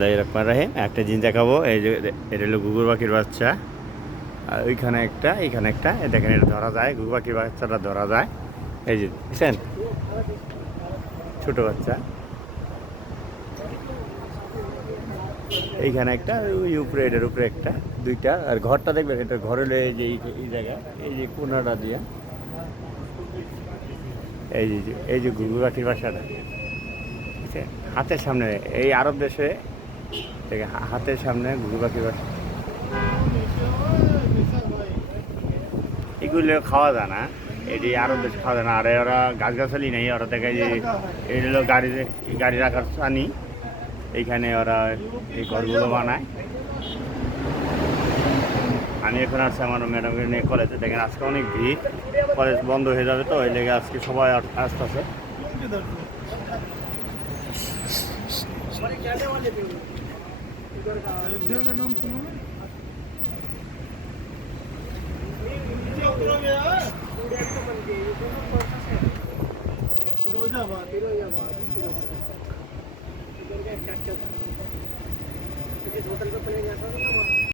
এরকম রাহিম একটা জিনিস দেখাবো। এই যে এটা হলো ঘুঘুর পাখির বাচ্চা। আর ওইখানে একটা, এইখানে একটা, দেখেন এটা ধরা যায়, ঘুঘু পাখির বাচ্চাটা ধরা যায়। এই যে বুঝছেন, ছোট বাচ্চা। এইখানে একটা, ওই উপরে, এটার উপরে একটা, দুইটা। আর ঘরটা দেখবেন, এটা ঘরে এই যে এই জায়গা, এই যে কোনাটা দিয়া, এই যে ঘুঘু পাখির বাসাটা, ঠিক আছে, হাতের সামনে। এই আরব দেশে থেকে হাতের সামনে ঘুঘু পাখির বাসা। এগুলো খাওয়া যায় না, এটি আরো বেশি খাওয়া যায় না। আর ওরা গাছগাছালি নেই, ওরা দেখে যে এই হলো গাড়ি রাখার স্থানি, এইখানে ওরা এই ঘরগুলো বানায়। আমি এখন আসছি আমার ম্যাডামকে নিয়ে কলেজে। দেখেন আজকে অনেক ভিড়, কলেজ বন্ধ হয়ে যাবে, তো এই লেগে আজকে সবাই আসতেছে।